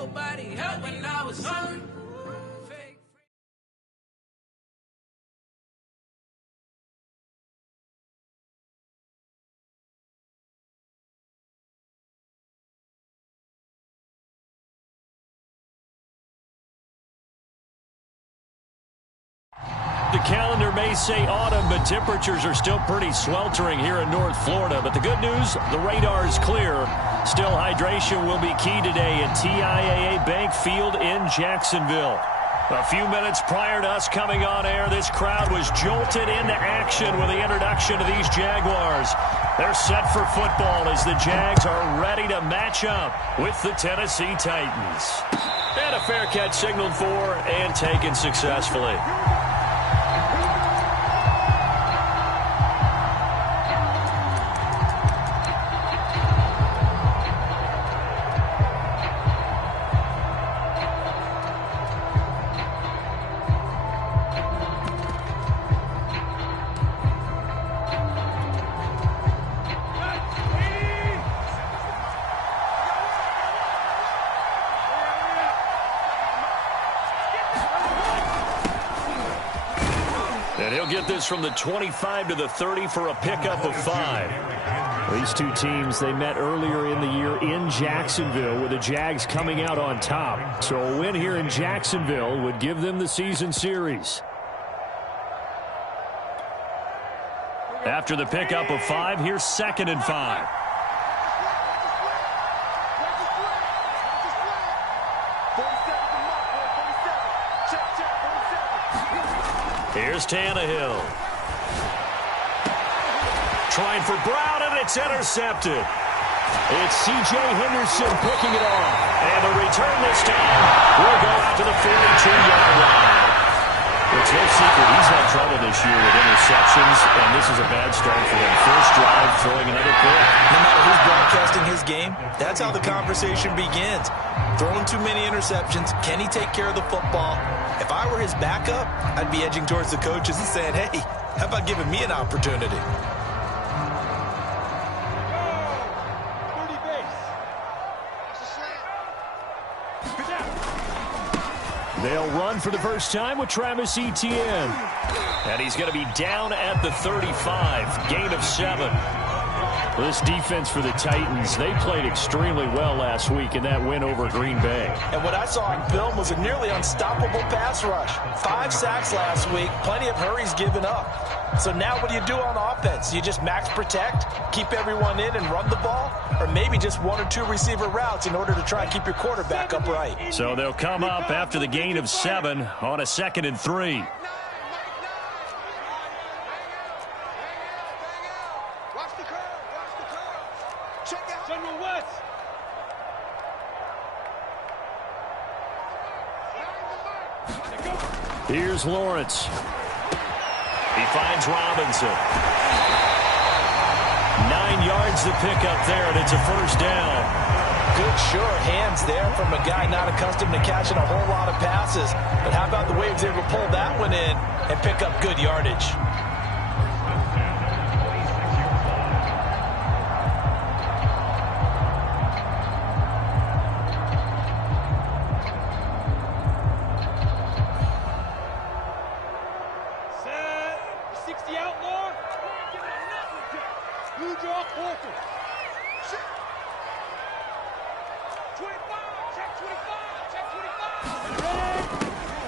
nobody help when I was hurt. The calendar may say autumn, but temperatures are still pretty sweltering here in North Florida. But the good news, the radar is clear. Still, hydration will be key today at TIAA Bank Field in Jacksonville. A few minutes prior to us coming on air, this crowd was jolted into action with the introduction of these Jaguars. They're set for football as the Jags are ready to match up with the Tennessee Titans. And a fair catch signaled for and taken successfully. And he'll get this from the 25 to the 30 for a pickup of 5. These two teams, they met earlier in the year in Jacksonville with the Jags coming out on top. So a win here in Jacksonville would give them the season series. After the pickup of 5, here's 2nd and 5. Here's Tannehill. Trying for Brown, and it's intercepted. It's C.J. Henderson picking it off. And the return this time will go out to the 42-yard line. It's no secret he's had trouble this year with interceptions, and this is a bad start for him. First drive, throwing another pick. No matter who's broadcasting his game, that's how the conversation begins. Throwing too many interceptions. Can he take care of the football? If I were his backup, I'd be edging towards the coaches and saying, hey, how about giving me an opportunity? They'll run for the first time with Travis Etienne. And he's going to be down at the 35. Gain of 7. This defense for the Titans, they played extremely well last week in that win over Green Bay. And what I saw on film was a nearly unstoppable pass rush. 5 sacks last week, plenty of hurries given up. So now what do you do on offense? You just max protect, keep everyone in and run the ball? Or maybe just 1 or 2 receiver routes in order to try and keep your quarterback upright? So they'll come up after the gain of 7 on a 2nd and 3. Here's Lawrence. He finds Robinson. 9 yards to pick up there, and it's a first down. Good, sure hands there from a guy not accustomed to catching a whole lot of passes. But how about the way he was able to pull that one in and pick up good yardage?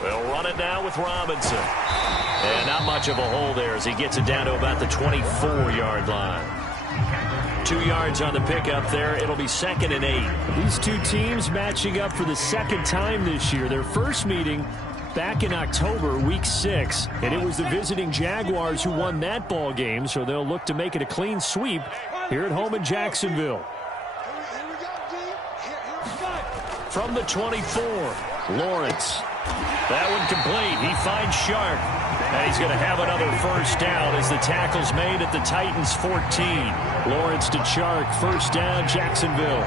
They'll run it now with Robinson. And not much of a hole there as he gets it down to about the 24-yard line. 2 yards on the pickup there. It'll be 2nd and 8. These two teams matching up for the second time this year. Their first meeting back in October, week 6. And it was the visiting Jaguars who won that ball game, so they'll look to make it a clean sweep here at home in Jacksonville. From the 24, Lawrence. That one complete. He finds Sharp. And he's going to have another first down as the tackle's made at the Titans' 14. Lawrence to Chark. First down, Jacksonville.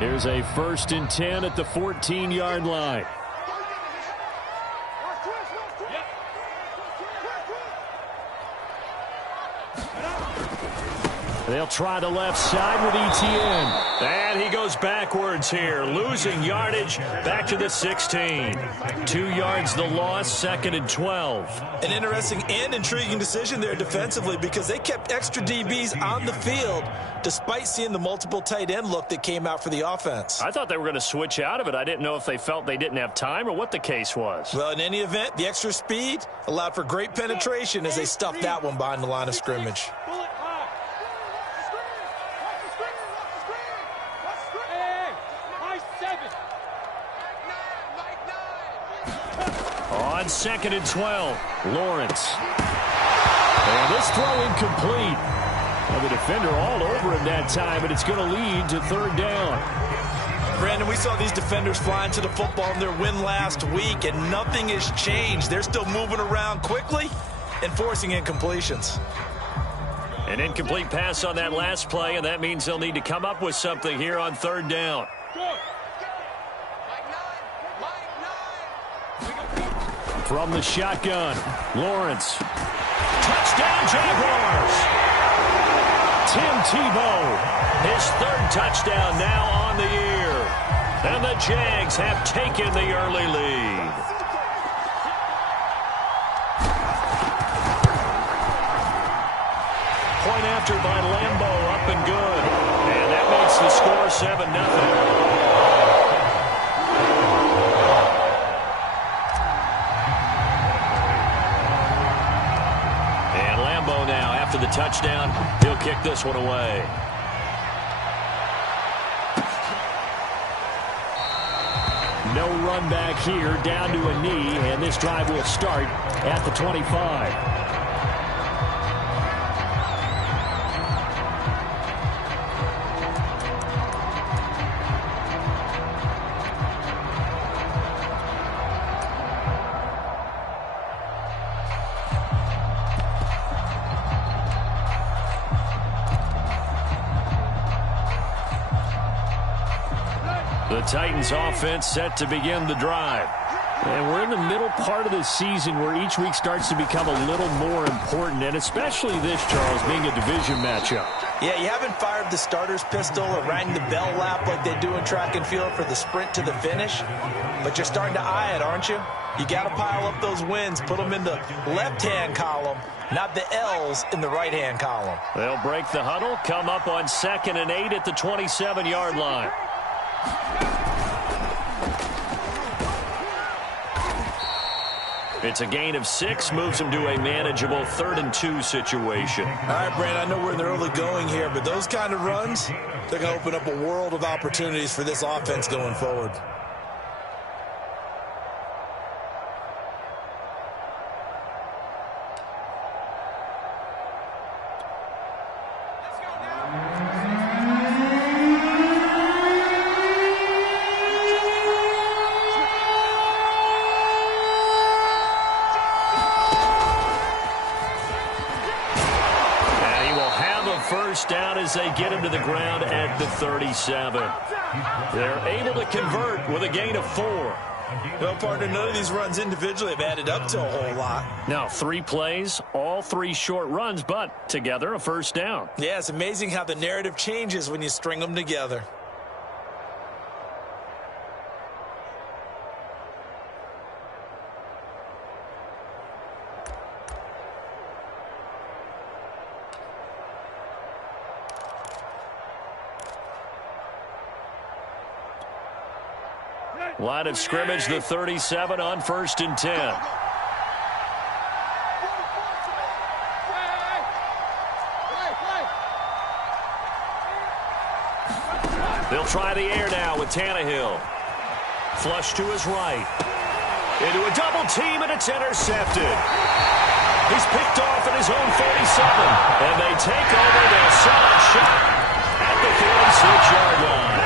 Here's a 1st and 10 at the 14-yard line. They'll try the left side with ETN. And he goes backwards here, losing yardage back to the 16. 2 yards the loss, 2nd and 12. An interesting and intriguing decision there defensively because they kept extra DBs on the field despite seeing the multiple tight end look that came out for the offense. I thought they were going to switch out of it. I didn't know if they felt they didn't have time or what the case was. Well, in any event, the extra speed allowed for great penetration as they stuffed that one behind the line of scrimmage. On 2nd and 12, Lawrence. And this throw incomplete. Well, the defender all over him that time, and it's going to lead to 3rd down. Brandon, we saw these defenders flying to the football in their win last week, and nothing has changed. They're still moving around quickly and forcing incompletions. An incomplete pass on that last play, and that means they'll need to come up with something here on 3rd down. From the shotgun, Lawrence. Touchdown, Jaguars! Tim Tebow, his 3rd touchdown now on the year. And the Jags have taken the early lead. Point after by Lambeau, up and good. And that makes the score 7-0. Now, after the touchdown, he'll kick this one away. No run back here, down to a knee, and this drive will start at the 25. The Titans offense set to begin the drive. And we're in the middle part of the season where each week starts to become a little more important, and especially this, Charles, being a division matchup. Yeah, you haven't fired the starter's pistol or rang the bell lap like they do in track and field for the sprint to the finish, but you're starting to eye it, aren't you? You got to pile up those wins, put them in the left-hand column, not the L's in the right-hand column. They'll break the huddle, come up on 2nd and 8 at the 27-yard line. It's a gain of 6, moves them to a manageable 3rd and 2 situation. All right, Brand, I know we're in the early going here, but those kind of runs, they're going to open up a world of opportunities for this offense going forward. Down as they get him to the ground at the 37. They're able to convert with a gain of 4. Well, partner, none of these runs individually have added up to a whole lot. Now, 3 plays, all 3 short runs, but together a 1st down. Yeah, it's amazing how the narrative changes when you string them together. Line of scrimmage, the 37 on 1st and 10. They'll try the air now with Tannehill. Flush to his right. Into a double team, and it's intercepted. He's picked off at his own 47. And they take over their solid shot at the 46-yard line.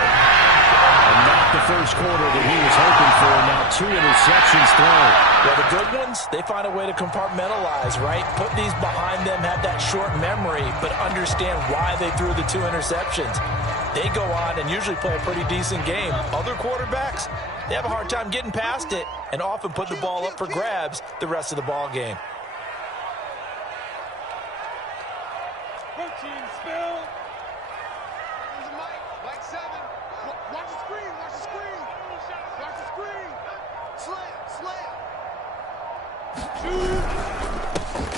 Not the first quarter that he was hoping for. Now 2 interceptions thrown. Well, the good ones, they find a way to compartmentalize, right? Put these behind them, have that short memory, but understand why they threw the 2 interceptions. They go on and usually play a pretty decent game. Other quarterbacks, they have a hard time getting past it and often put the ball up for grabs the rest of the ball game.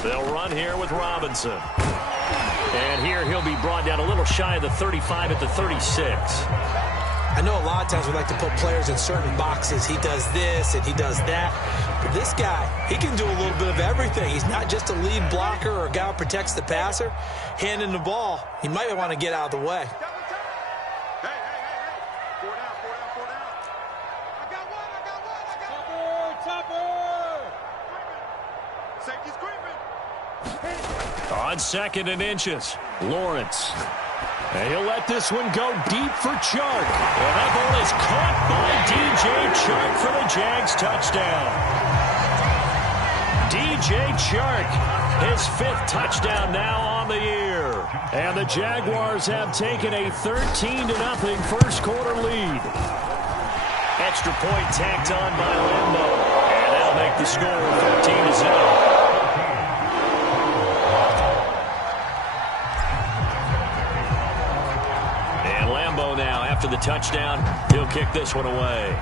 They'll run here with Robinson. And here he'll be brought down a little shy of the 35 at the 36. I know a lot of times we like to put players in certain boxes. He does this and he does that. But this guy, he can do a little bit of everything. He's not just a lead blocker or a guy who protects the passer. Handing the ball, he might want to get out of the way. On 2nd and inches, Lawrence. And he'll let this one go deep for Chark. And that ball is caught by DJ Chark for the Jags touchdown. DJ Chark, his 5th touchdown now on the year. And the Jaguars have taken a 13-0 first quarter lead. Extra point tacked on by Lambo. And that'll make the score 14-0. Now, after the touchdown, he'll kick this one away.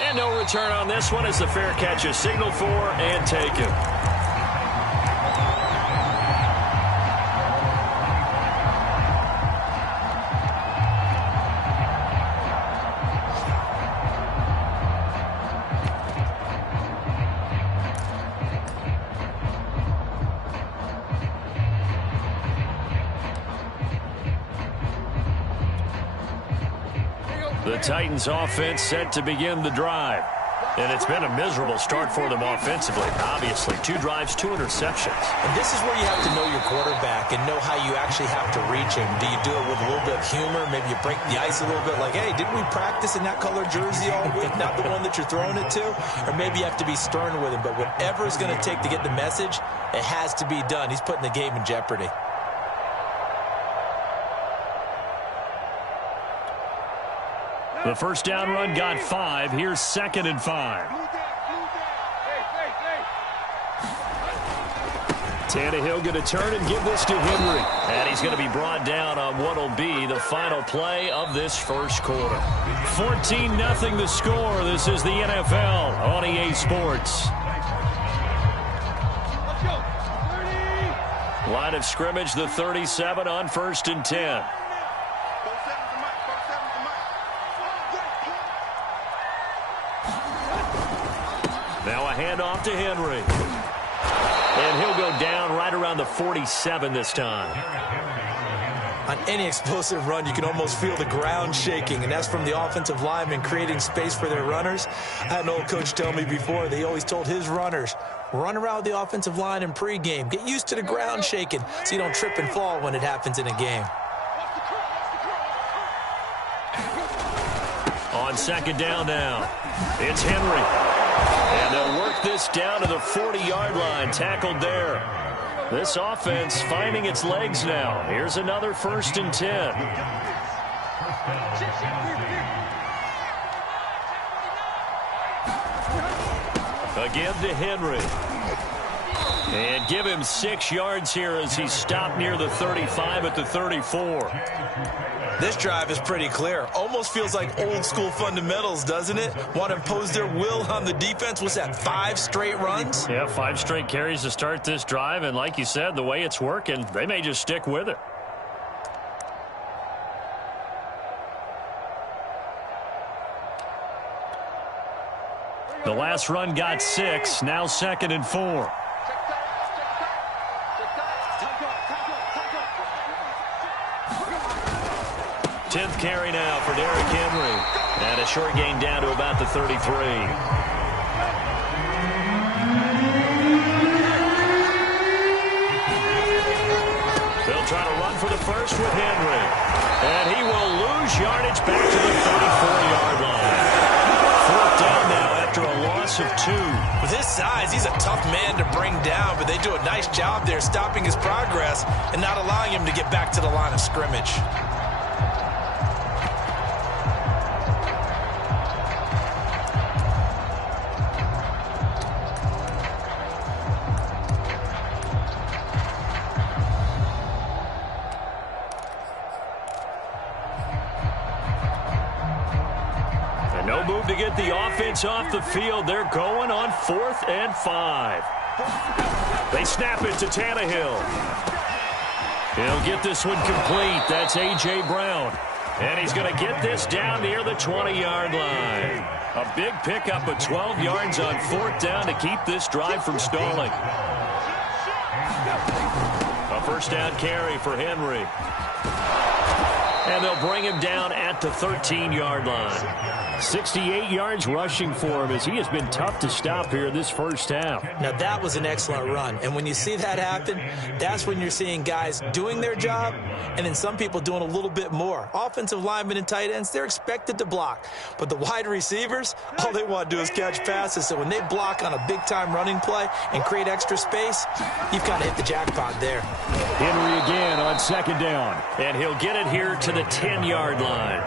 And no return on this one as the fair catch is signaled for and taken. The Titans offense set to begin the drive. And it's been a miserable start for them offensively. Obviously, 2 drives, 2 interceptions. And this is where you have to know your quarterback and know how you actually have to reach him. Do you do it with a little bit of humor? Maybe you break the ice a little bit like, hey, didn't we practice in that color jersey all week? Not the one that you're throwing it to? Or maybe you have to be stern with him. But whatever it's going to take to get the message, it has to be done. He's putting the game in jeopardy. The first down run got 5. Here's 2nd and 5. Tannehill going to turn and give this to Henry. And he's going to be brought down on what will be the final play of this first quarter. 14-0 the score. This is the NFL on EA Sports. Line of scrimmage, the 37 on 1st and 10. Now a handoff to Henry. And he'll go down right around the 47 this time. On any explosive run, you can almost feel the ground shaking, and that's from the offensive linemen creating space for their runners. I had an old coach tell me before, they always told his runners, run around the offensive line in pregame. Get used to the ground shaking so you don't trip and fall when it happens in a game. On 2nd down now, it's Henry. And they'll work this down to the 40-yard line, tackled there. This offense finding its legs now. Here's another 1st and 10. Again to Henry. And give him 6 yards here as he's stopped near the 35 at the 34. This drive is pretty clear. Almost feels like old school fundamentals, doesn't it? Want to impose their will on the defense. What's that, 5 straight runs? Yeah, 5 straight carries to start this drive. And like you said, the way it's working, they may just stick with it. The last run got 6. Now 2nd and 4. Tenth carry now for Derrick Henry. And a short gain down to about the 33. They'll try to run for the first with Henry. And he will lose yardage back to the 34-yard line. 4th down now after a loss of 2. With his size, he's a tough man to bring down, but they do a nice job there stopping his progress and not allowing him to get back to the line of scrimmage. move to get the offense off the field. They're going on 4th and 5. They snap it to Tannehill. He'll get this one complete. That's A.J. Brown. And he's going to get this down near the 20-yard line. A big pickup of 12 yards on 4th down to keep this drive from stalling. A first down carry for Henry. And they'll bring him down at the 13-yard line. 68 yards rushing for him as he has been tough to stop here in this first half. Now, that was an excellent run. And when you see that happen, that's when you're seeing guys doing their job and then some people doing a little bit more. Offensive linemen and tight ends, they're expected to block. But the wide receivers, all they want to do is catch passes. So when they block on a big-time running play and create extra space, you've kind of hit the jackpot there. Henry again on 2nd down. And he'll get it here to the 10-yard line.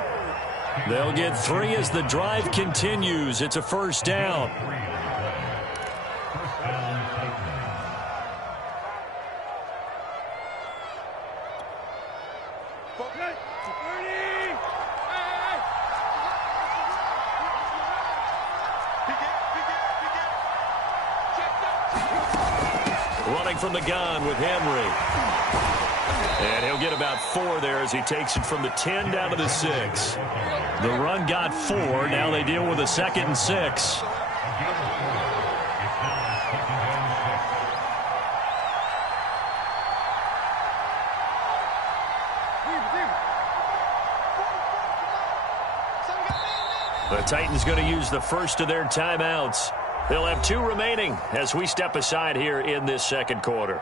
They'll get 3 as the drive continues. It's a first down. Running from the gun with Henry. And he'll get about 4 there as he takes it from the 10 down to the 6. The run got 4. Now they deal with a 2nd and 6. The Titans going to use the first of their timeouts. They'll have 2 remaining as we step aside here in this second quarter.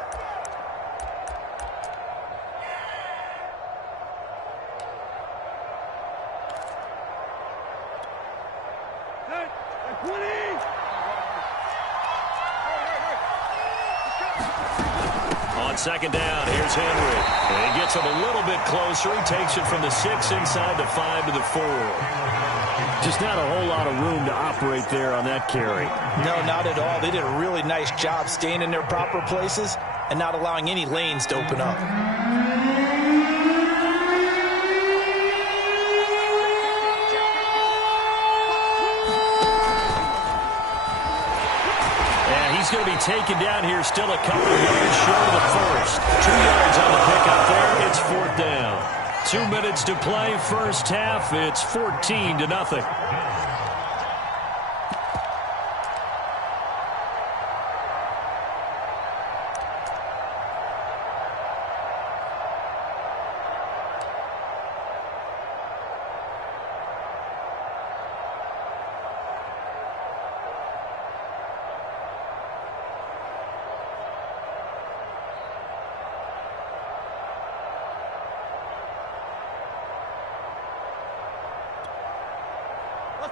On 2nd down, here's Henry. And he gets him a little bit closer. He takes it from the 6 inside the 5 to the 4. Just not a whole lot of room to operate there on that carry. No, not at all. They did a really nice job staying in their proper places and not allowing any lanes to open up. He's going to be taken down here, still a couple of yards short of the first. 2 yards on the pickup there. It's 4th down. 2 minutes to play first half. It's 14-0.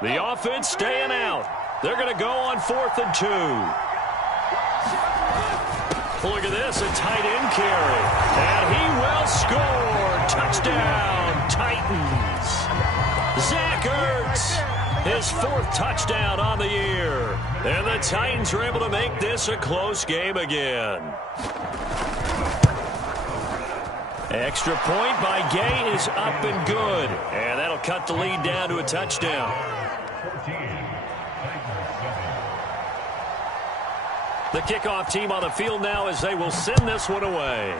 The offense staying out. They're going to go on 4th and 2. Look at this, a tight end carry. And he will score. Touchdown, Titans. Zach Ertz, his 4th touchdown on the year. And the Titans are able to make this a close game again. Extra point by Gay is up and good. And that'll cut the lead down to a touchdown. The kickoff team on the field now as they will send this one away.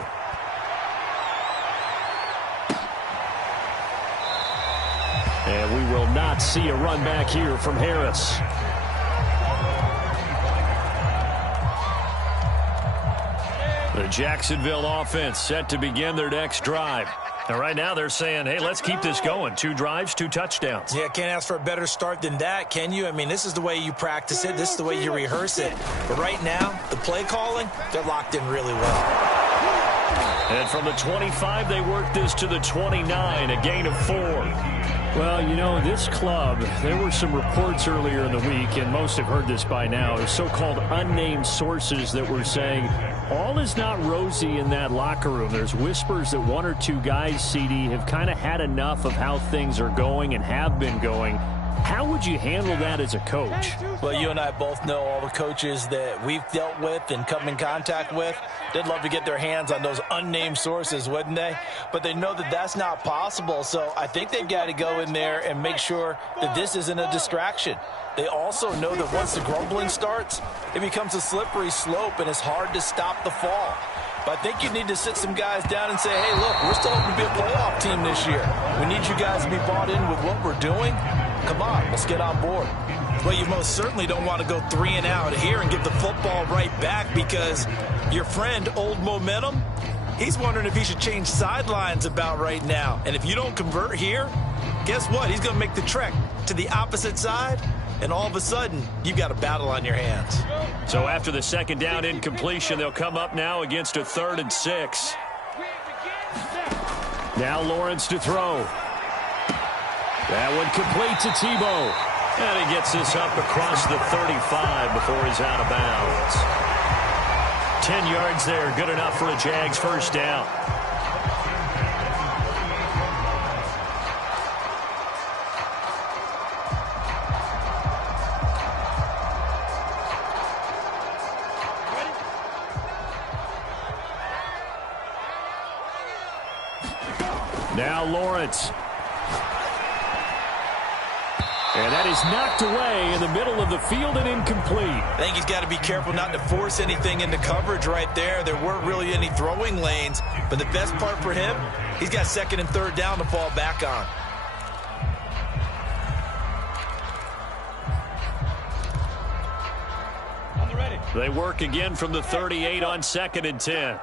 And we will not see a run back here from Harris. The Jacksonville offense set to begin their next drive. And right now they're saying, hey, let's keep this going. 2 drives, 2 touchdowns. Yeah, can't ask for a better start than that, can you? I mean, this is the way you practice it. This is the way you rehearse it. But right now, the play calling, they're locked in really well. And from the 25, they work this to the 29, a gain of 4. Well, you know, this club, there were some reports earlier in the week, and most have heard this by now, so-called unnamed sources that were saying all is not rosy in that locker room. There's whispers that 1 or 2 guys, CD, have kind of had enough of how things are going and have been going. How would you handle that as a coach? Well, you and I both know all the coaches that we've dealt with and come in contact with. They'd love to get their hands on those unnamed sources, wouldn't they? But they know that that's not possible, so I think they've got to go in there and make sure that this isn't a distraction. They also know that once the grumbling starts, it becomes a slippery slope and it's hard to stop the fall. But I think you need to sit some guys down and say, hey, look, we're still hoping to be a playoff team this year. We need you guys to be bought in with what we're doing. Come on, let's get on board. Well, you most certainly don't want to go 3 and out here and get the football right back, because your friend, Old Momentum, he's wondering if he should change sidelines about right now. And if you don't convert here, guess what? He's going to make the trek to the opposite side, and all of a sudden, you've got a battle on your hands. So after the second down incompletion, they'll come up now against a 3rd and 6. Now Lawrence to throw. That one complete to Tebow. And he gets this up across the 35 before he's out of bounds. 10 yards there, good enough for a Jags first down. Now Lawrence. And that is knocked away in the middle of the field and incomplete. I think he's got to be careful not to force anything into coverage right there. There weren't really any throwing lanes. But the best part for him, he's got 2nd and 3rd down to fall back on. They work again from the 38 on 2nd and 10.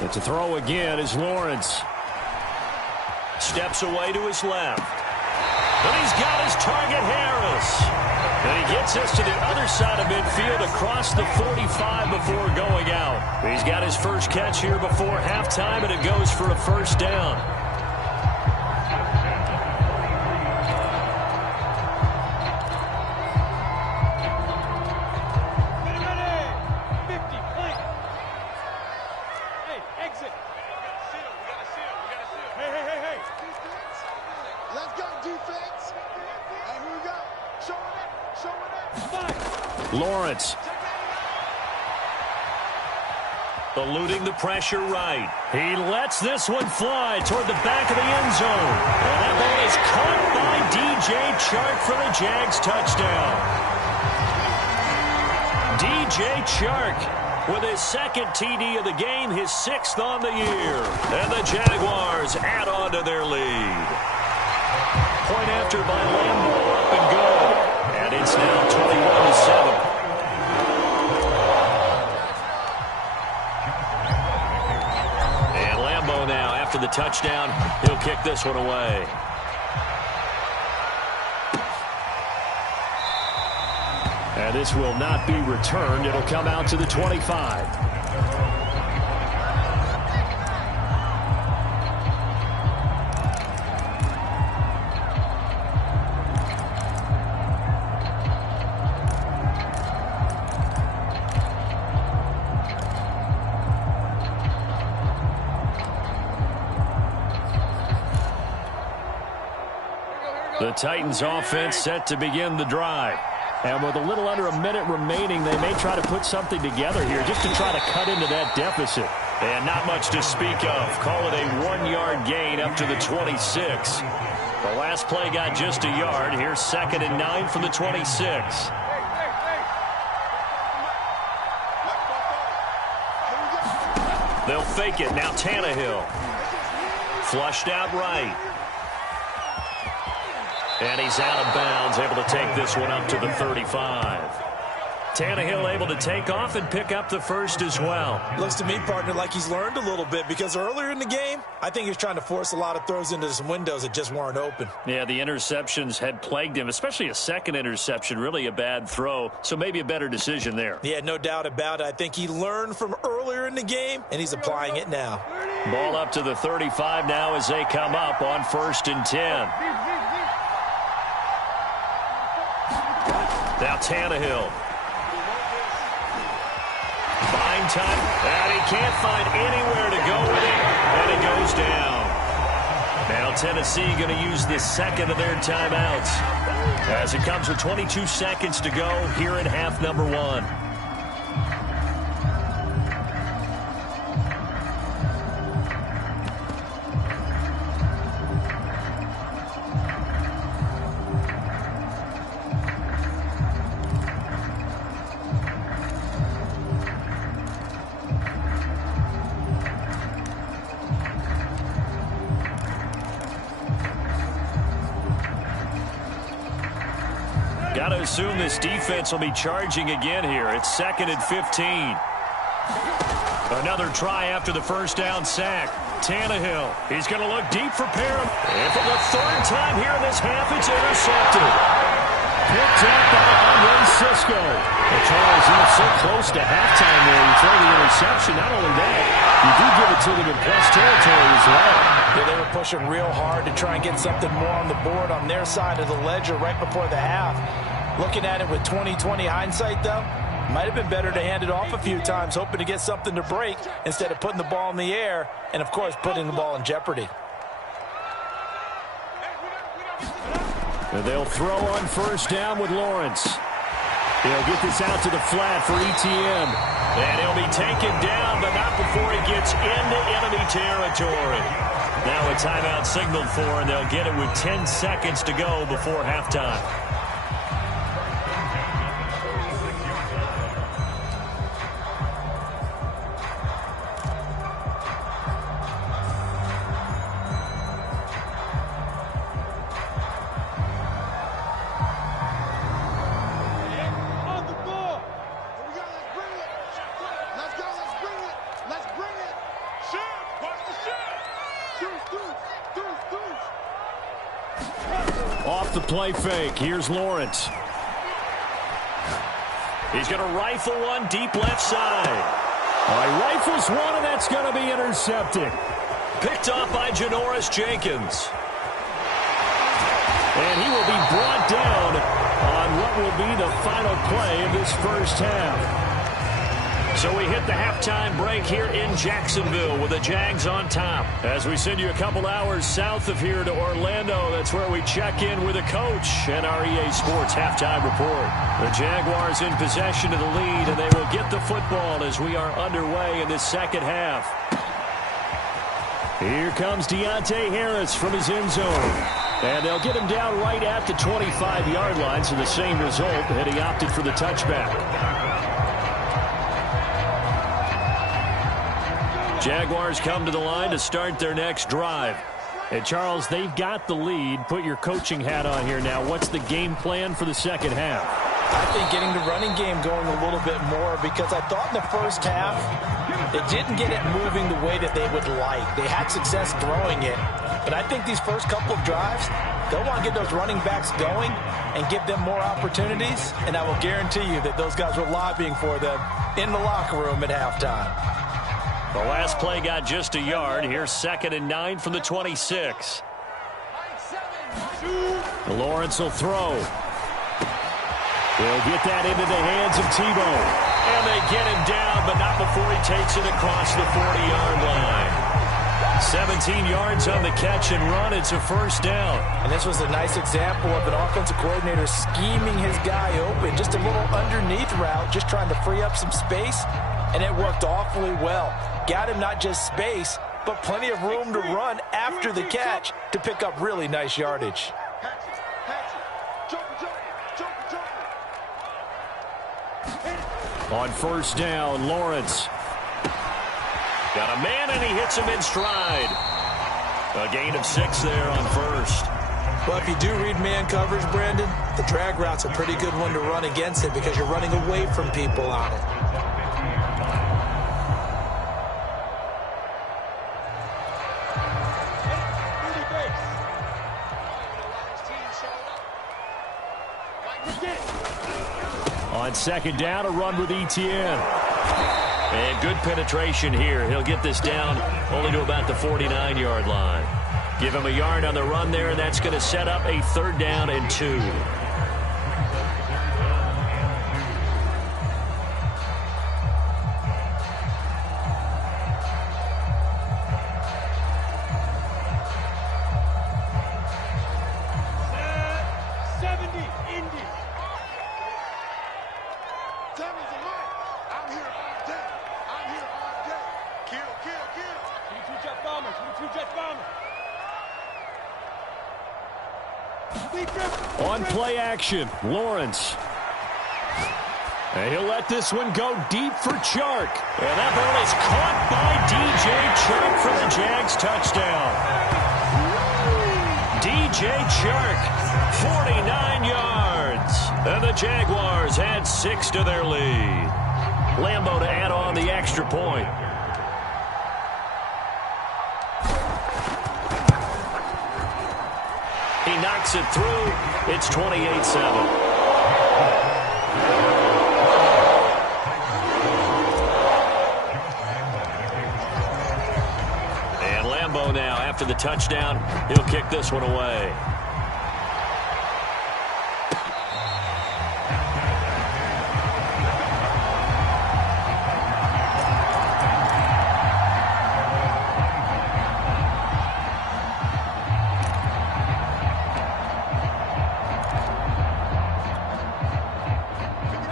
But to throw again is Lawrence. Steps away to his left. But he's got his target, Harris. And he gets us to the other side of midfield across the 45 before going out. He's got his first catch here before halftime, and it goes for a first down. Lawrence. Eluding the pressure right. He lets this one fly toward the back of the end zone. And that ball is caught by DJ Chark for the Jags touchdown. DJ Chark with his 2nd TD of the game, his 6th on the year. And the Jaguars add on to their lead. Point after by Lambeau, up and go. And it's now 21-7. And Lambeau now, after the touchdown, he'll kick this one away. And this will not be returned. It'll come out to the 25. The Titans offense set to begin the drive. And with a little under a minute remaining, they may try to put something together here just to try to cut into that deficit. And not much to speak of. Call it a 1-yard gain up to the 26. The last play got just a yard. Here's 2nd and 9 from the 26. They'll fake it. Now Tannehill. Flushed out right. And he's out of bounds, able to take this one up to the 35. Tannehill able to take off and pick up the first as well. Looks to me, partner, like he's learned a little bit, because earlier in the game, I think he was trying to force a lot of throws into some windows that just weren't open. Yeah, the interceptions had plagued him, especially a 2nd interception, really a bad throw, so maybe a better decision there. Yeah, no doubt about it. I think he learned from earlier in the game, and he's applying it now. Ball up to the 35 now as they come up on 1st and 10. Now Tannehill. Buying time, and he can't find anywhere to go with it, and he goes down. Now Tennessee going to use the second of their timeouts as it comes with 22 seconds to go here in half number one. Got to assume this defense will be charging again here. It's 2nd and 15. Another try after the first down sack. Tannehill, he's going to look deep for Parham. And for the third time here in this half, it's intercepted. Picked up by Andre Cisco. Well, Charles, you're so close to halftime there. You throw the interception. Not only that, you do give it to them in press territory as well. Yeah, they were pushing real hard to try and get something more on the board on their side of the ledger right before the half. Looking at it with 20/20 hindsight, though, might have been better to hand it off a few times, hoping to get something to break instead of putting the ball in the air and, of course, putting the ball in jeopardy. And they'll throw on first down with Lawrence. He'll get this out to the flat for ETN. And he'll be taken down, but not before he gets into enemy territory. Now a timeout signaled for, and they'll get it with 10 seconds to go before halftime. Off the play fake. Here's Lawrence. He's going to rifle one deep left side. He rifles one, and that's going to be intercepted. Picked off by Janoris Jenkins. And he will be brought down on what will be the final play of this first half. So we hit the halftime break here in Jacksonville with the Jags on top. As we send you a couple hours south of here to Orlando, that's where we check in with a coach and our EA Sports halftime report. The Jaguars in possession of the lead, and they will get the football as we are underway in this second half. Here comes Deontay Harris from his end zone. And they'll get him down right at the 25-yard line, so the same result, and he opted for the touchback. Jaguars come to the line to start their next drive. And, Charles, they've got the lead. Put your coaching hat on here now. What's the game plan for the second half? I think getting the running game going a little bit more, because I thought in the first half they didn't get it moving the way that they would like. They had success throwing it. But I think these first couple of drives, they'll want to get those running backs going and give them more opportunities. And I will guarantee you that those guys were lobbying for them in the locker room at halftime. The last play got just a yard. Here's 2nd and 9 from the 26. Lawrence will throw. They'll get that into the hands of Tebow. And they get him down, but not before he takes it across the 40-yard line. 17 yards on the catch and run. It's a first down. And this was a nice example of an offensive coordinator scheming his guy open. Just a little underneath route, just trying to free up some space. And it worked awfully well. Got him not just space, but plenty of room to run after the catch to pick up really nice yardage. On first down, Lawrence. Got a man, and he hits him in stride. A gain of 6 there on first. Well, if you do read man coverage, Brandon, the drag route's a pretty good one to run against it because you're running away from people on it. On second down, a run with ETN. And good penetration here. He'll get this down only to about the 49-yard line. Give him a yard on the run there, and that's going to set up a 3rd down and 2. On play action, Lawrence. And he'll let this one go deep for Chark. And that ball is caught by DJ Chark for the Jags touchdown. DJ Chark, 49 yards. And the Jaguars add 6 to their lead. Lambeau to add on the extra point. He knocks it through. It's 28-7. Now, after the touchdown, he'll kick this one away.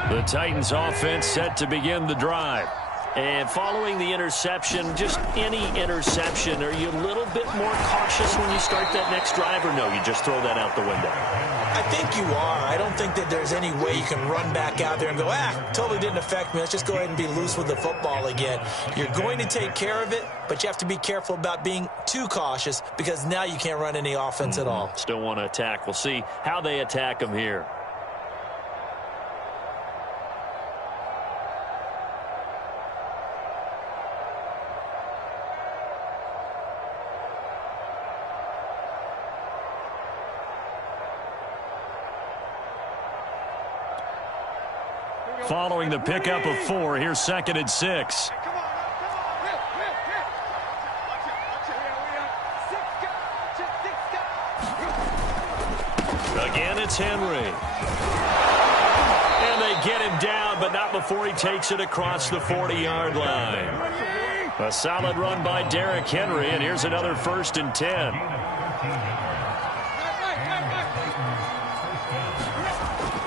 The Titans offense set to begin the drive. And following the interception, just any interception, are you a little bit more cautious when you start that next drive, or no, you just throw that out the window? I think you are. I don't think that there's any way you can run back out there and go, totally didn't affect me. Let's just go ahead and be loose with the football again. You're going to take care of it, but you have to be careful about being too cautious because now you can't run any offense at all. Still want to attack. We'll see how they attack them here. Following the pickup of 4, here's 2nd and 6. Again, it's Henry. And they get him down, but not before he takes it across the 40-yard line. A solid run by Derrick Henry, and here's another 1st and 10.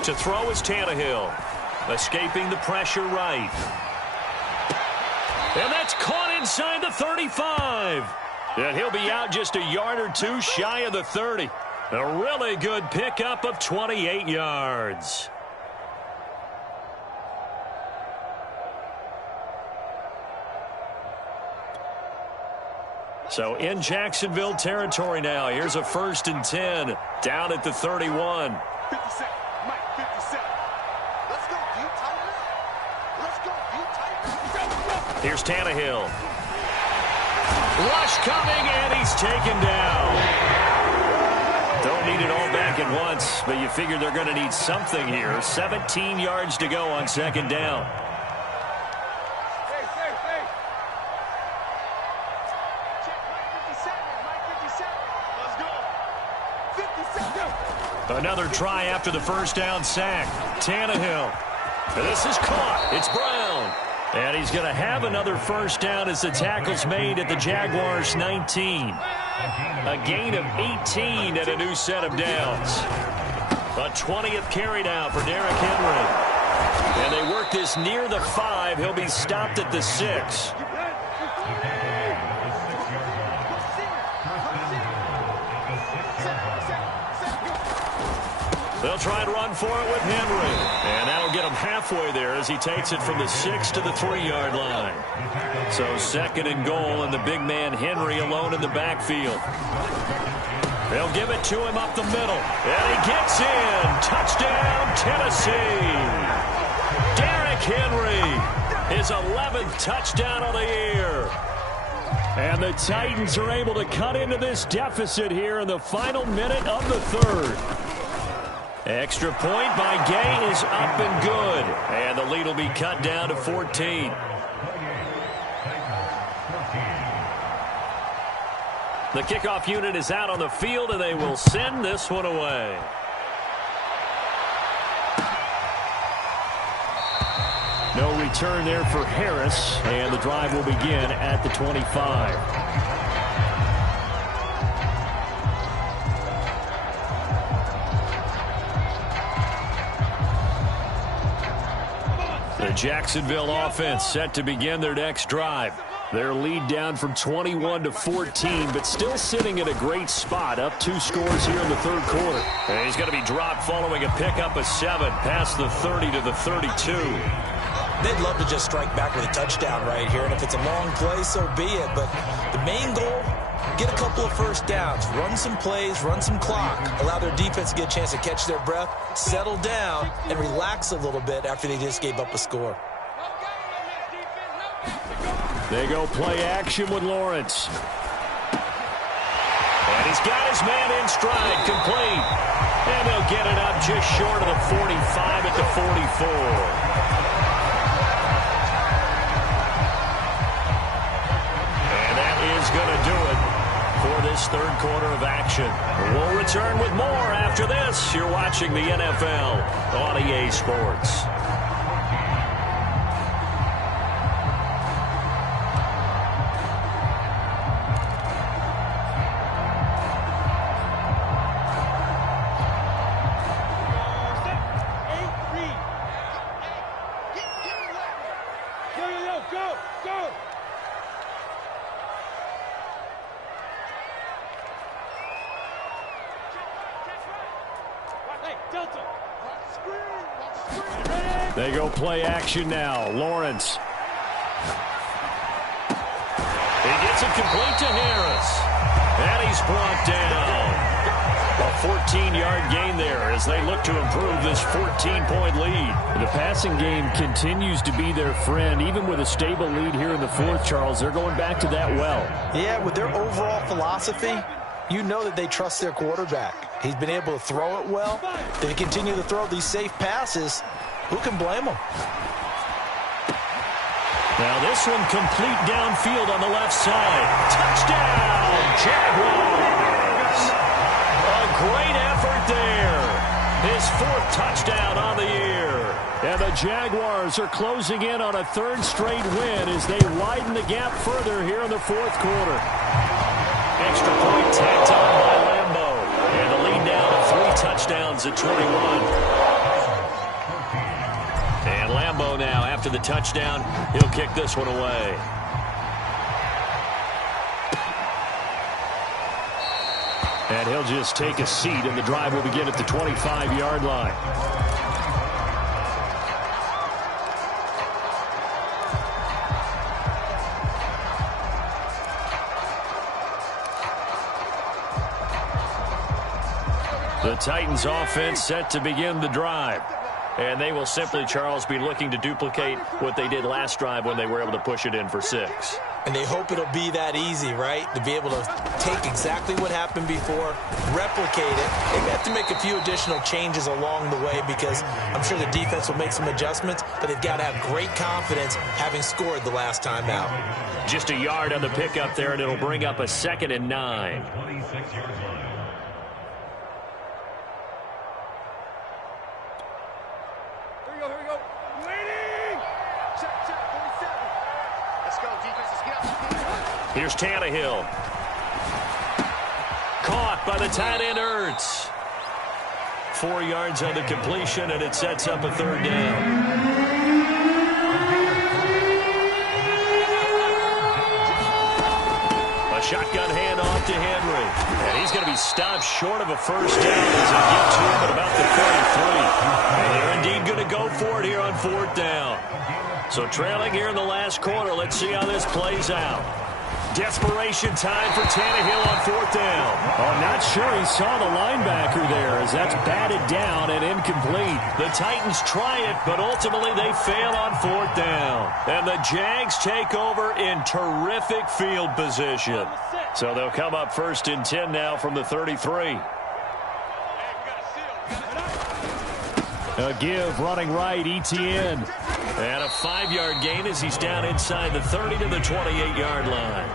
To throw is Tannehill. Escaping the pressure right. And that's caught inside the 35. And he'll be out just a yard or two shy of the 30. A really good pickup of 28 yards. So in Jacksonville territory now. Here's a 1st and 10 down at the 31. 57. Mike, 57. Let's go, you tight. Let's go, you tight. Here's Tannehill. Rush coming, and he's taken down. Don't need it all back at once, but you figure they're going to need something here. 17 yards to go on 2nd down. Another try after the 1st down sack. Tannehill. This is caught. It's Brown. And he's going to have another 1st down as the tackle's made at the Jaguars' 19. A gain of 18 and a new set of downs. A 20th carry now for Derrick Henry. And they work this near the 5. He'll be stopped at the 6. They'll try and run for it with Henry. And that'll get him halfway there as he takes it from the 6 to the 3-yard line. So 2nd and goal, and the big man Henry alone in the backfield. They'll give it to him up the middle. And he gets in. Touchdown, Tennessee. Derrick Henry, his 11th touchdown of the year. And the Titans are able to cut into this deficit here in the final minute of the 3rd. Extra point by Gay is up and good. And the lead will be cut down to 14. The kickoff unit is out on the field, and they will send this one away. No return there for Harris, and the drive will begin at the 25. The Jacksonville offense set to begin their next drive. Their lead down from 21 to 14, but still sitting at a great spot, up 2 scores here in the third quarter. And he's going to be dropped following a pickup of 7, past the 30 to the 32. They'd love to just strike back with a touchdown right here, and if it's a long play, so be it. But the main goal, get a couple of first downs, run some plays, run some clock, allow their defense to get a chance to catch their breath, settle down, and relax a little bit after they just gave up a score. They go play action with Lawrence. And he's got his man in stride, complete. And they'll get it up just short of the 45 at the 44. And that is going to do it for this third quarter of action. We'll return with more after this. You're watching the NFL on EA Sports. They go play action now. Lawrence. He gets it complete to Harris. And he's brought down. A 14-yard gain there as they look to improve this 14-point lead. The passing game continues to be their friend. Even with a stable lead here in the fourth, Charles, they're going back to that well. Yeah, with their overall philosophy, you know that they trust their quarterback. He's been able to throw it well. They continue to throw these safe passes. Who can blame them? Now this one complete downfield on the left side. Touchdown, Jaguars! A great effort there. His 4th touchdown on the year. And the Jaguars are closing in on a 3rd straight win as they widen the gap further here in the fourth quarter. Extra point tacked on by Lambeau. And the lead now to 3 touchdowns at 21. And Lambeau now, after the touchdown, he'll kick this one away. And he'll just take a seat, and the drive will begin at the 25-yard line. The Titans offense set to begin the drive. And they will simply, Charles, be looking to duplicate what they did last drive when they were able to push it in for 6. And they hope it'll be that easy, right? To be able to take exactly what happened before, replicate it. They have to make a few additional changes along the way because I'm sure the defense will make some adjustments, but they've got to have great confidence having scored the last time out. Just a yard on the pickup there, and it'll bring up a 2nd and 9. Here's Tannehill. Caught by the tight end Ertz. 4 yards on the completion, and it sets up a 3rd down. A shotgun handoff to Henry. And he's going to be stopped short of a 1st down as they get to him at about the 33. And they're indeed going to go for it here on 4th down. So trailing here in the last quarter, let's see how this plays out. Desperation time for Tannehill on 4th down. I'm not sure he saw the linebacker there as that's batted down and incomplete. The Titans try it, but ultimately they fail on 4th down. And the Jags take over in terrific field position. So they'll come up 1st and 10 now from the 33. A give running right, Etienne. And a 5-yard gain as he's down inside the 30 to the 28-yard line.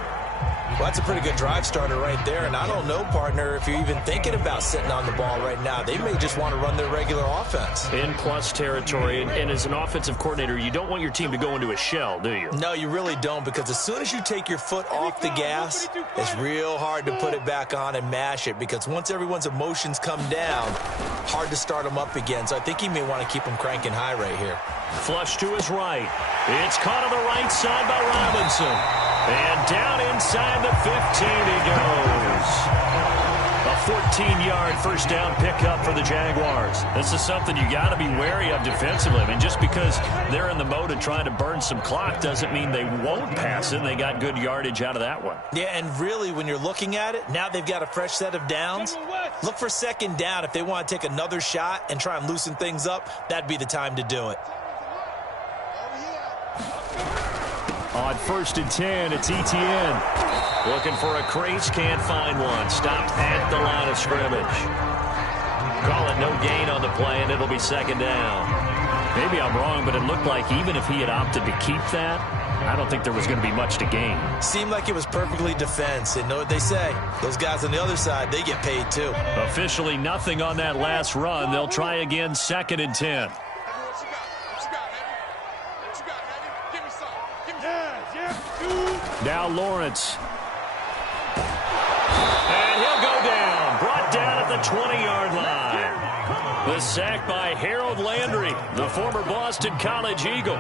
Well, that's a pretty good drive starter right there. And I don't know, partner, if you're even thinking about sitting on the ball right now. They may just want to run their regular offense. In plus territory. And as an offensive coordinator, you don't want your team to go into a shell, do you? No, you really don't, because as soon as you take your foot off the gas, it's real hard to put it back on and mash it, because once everyone's emotions come down, hard to start them up again. So I think he may want to keep them cranking high right here. Flush to his right. It's caught on the right side by Robinson. And down inside the 15 he goes. A 14-yard first down pickup for the Jaguars. This is something you got to be wary of defensively. I mean, just because they're in the mode of trying to burn some clock doesn't mean they won't pass it. They got good yardage out of that one. Yeah, and really, when you're looking at it, now they've got a fresh set of downs. Look for second down. If they want to take another shot and try and loosen things up, that'd be the time to do it. On 1st and 10, it's ETN. Looking for a crease, can't find one. Stopped at the line of scrimmage. Call it no gain on the play, and it'll be second down. Maybe I'm wrong, but it looked like even if he had opted to keep that, I don't think there was going to be much to gain. Seemed like it was perfectly defense. And know what they say? Those guys on the other side, they get paid too. Officially nothing on that last run. They'll try again 2nd and 10. Now Lawrence. And he'll go down. Brought down at the 20-yard line. The sack by Harold Landry, the former Boston College Eagle.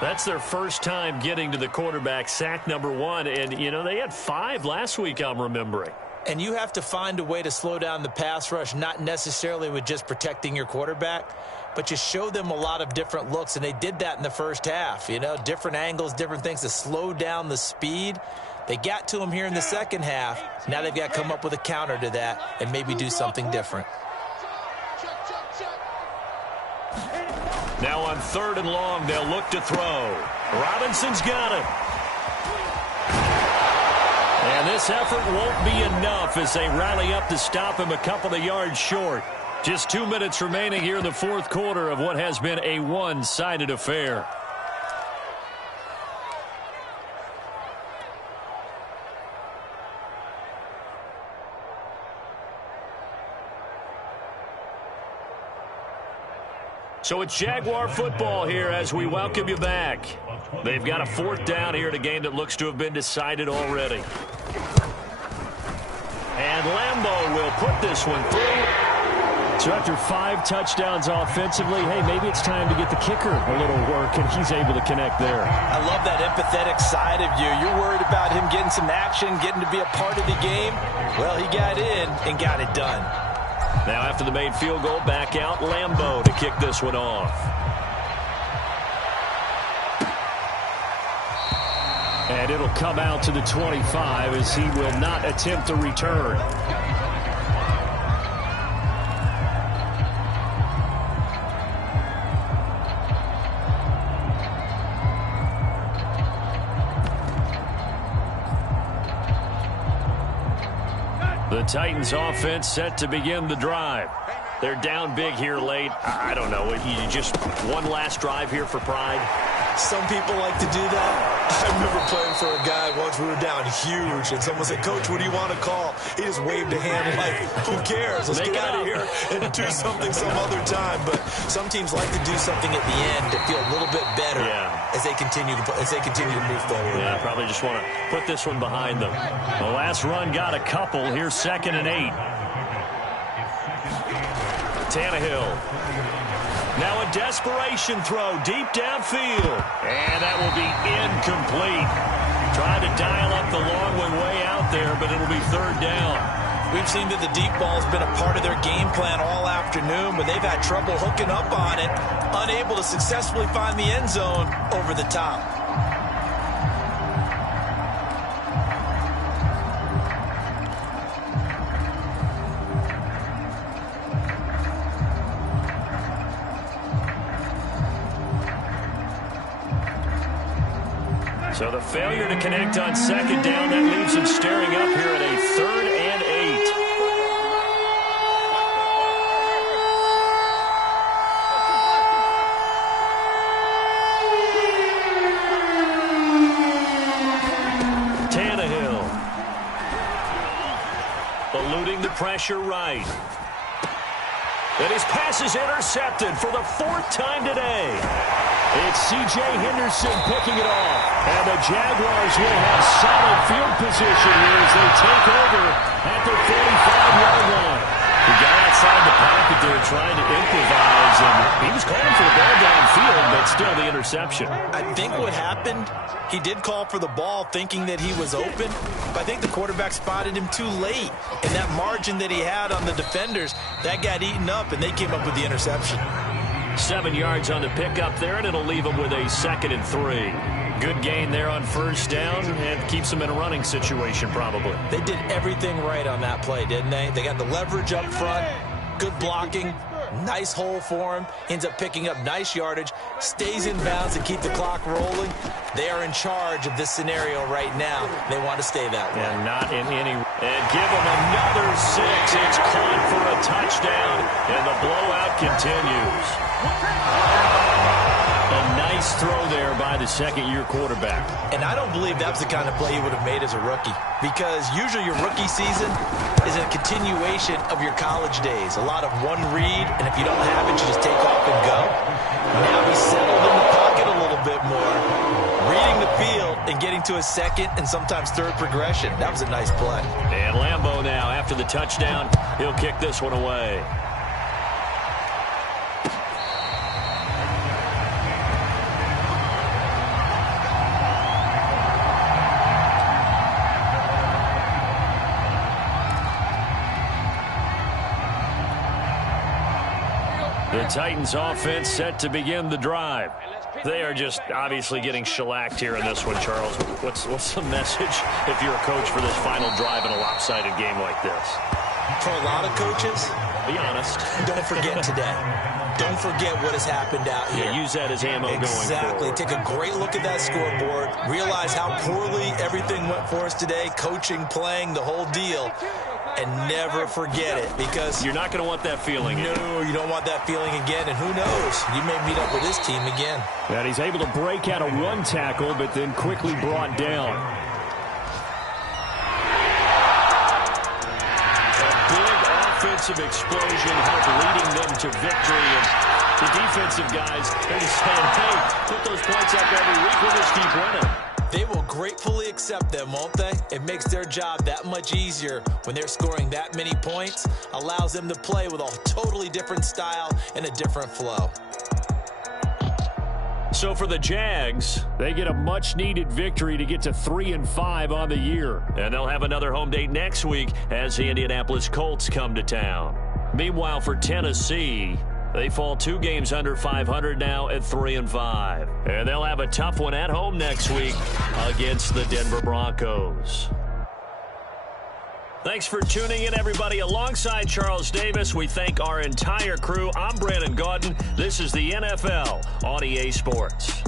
That's their first time getting to the quarterback, sack number 1. And, you know, they had 5 last week, I'm remembering. And you have to find a way to slow down the pass rush, not necessarily with just protecting your quarterback, but you show them a lot of different looks, and they did that in the first half. You know, different angles, different things to slow down the speed. They got to him here in the second half. Now they've got to come up with a counter to that and maybe do something different. Now on 3rd and long, they'll look to throw. Robinson's got it. And this effort won't be enough as they rally up to stop him a couple of yards short. Just 2 minutes remaining here in the 4th quarter of what has been a one-sided affair. So it's Jaguar football here as we welcome you back. They've got a 4th down here in a game that looks to have been decided already. And Lambeau will put this one through. So after 5 touchdowns offensively, hey, maybe it's time to get the kicker a little work, and he's able to connect there. I love that empathetic side of you. You're worried about him getting some action, getting to be a part of the game. Well, he got in and got it done. Now after the made field goal, back out Lambeau to kick this one off. And it'll come out to the 25 as he will not attempt a return. The Titans offense set to begin the drive. They're down big here late. I don't know. You just one last drive here for pride. Some people like to do that. I remember playing for a guy once. We were down huge, and someone said, "Coach, what do you want to call?" He just waved a hand like, "Who cares? Let's get out of here and do something some other time." But some teams like to do something at the end to feel a little bit better as they continue to move forward. Yeah, probably just want to put this one behind them. The last run got a couple. Here's 2nd and 8. Tannehill. Now a desperation throw deep downfield. And that will be incomplete. Tried to dial up the long one way out there, but it'll be 3rd down. We've seen that the deep ball's been a part of their game plan all afternoon, but they've had trouble hooking up on it, unable to successfully find the end zone over the top. So the failure to connect on 2nd down, that leaves them staring up here at a 3rd and 8. Tannehill. Eluding the pressure right. And his pass is intercepted for the 4th time today. It's C.J. Henderson picking it off. And the Jaguars will have solid field position here as they take over at the 45-yard line. The guy outside the pocket there trying to improvise, and he was calling for the ball downfield, but still the interception. I think what happened, he did call for the ball thinking that he was open, but I think the quarterback spotted him too late. And that margin that he had on the defenders, that got eaten up, and they came up with the interception. 7 yards on the pickup there, and it'll leave him with a 2nd and 3. Good gain there on first down, and keeps him in a running situation probably. They did everything right on that play, didn't they? They got the leverage up front, good blocking, nice hole for him, ends up picking up nice yardage, stays in bounds to keep the clock rolling. They are in charge of this scenario right now. They want to stay that way. And not in any... And give him another 6. It's caught for a touchdown, and the blowout continues. A nice throw there by the second-year quarterback. And I don't believe that was the kind of play he would have made as a rookie, because usually your rookie season is a continuation of your college days. A lot of one read, and if you don't have it, you just take off and go. Now he's settled in the pocket a little bit more, reading the field and getting to a second and sometimes third progression. That was a nice play. And Lambeau now, after the touchdown, he'll kick this one away. The Titans offense set to begin the drive. They are just obviously getting shellacked here in this one, Charles. What's the message if you're a coach for this final drive in a lopsided game like this? For a lot of coaches, be honest. Don't forget today. Don't forget what has happened out here. Yeah, use that as ammo going forward. Exactly. Take a great look at that scoreboard. Realize how poorly everything went for us today. Coaching, playing, the whole deal. And never forget it, because you're not going to want that feeling again. No, you don't want that feeling again, and who knows? You may meet up with this team again. And he's able to break out of one tackle, but then quickly brought down. A big offensive explosion helped leading them to victory. And the defensive guys, they're just saying, hey, put those points up every week, we'll just keep winning. They will gratefully accept them, won't they? It makes their job that much easier when they're scoring that many points. Allows them to play with a totally different style and a different flow. So for the Jags, they get a much-needed victory to get to 3-5 on the year. And they'll have another home date next week as the Indianapolis Colts come to town. Meanwhile, for Tennessee, they fall 2 games under 500 now at 3-5. And they'll have a tough one at home next week against the Denver Broncos. Thanks for tuning in, everybody. Alongside Charles Davis, we thank our entire crew. I'm Brandon Gaudin. This is the NFL on EA Sports.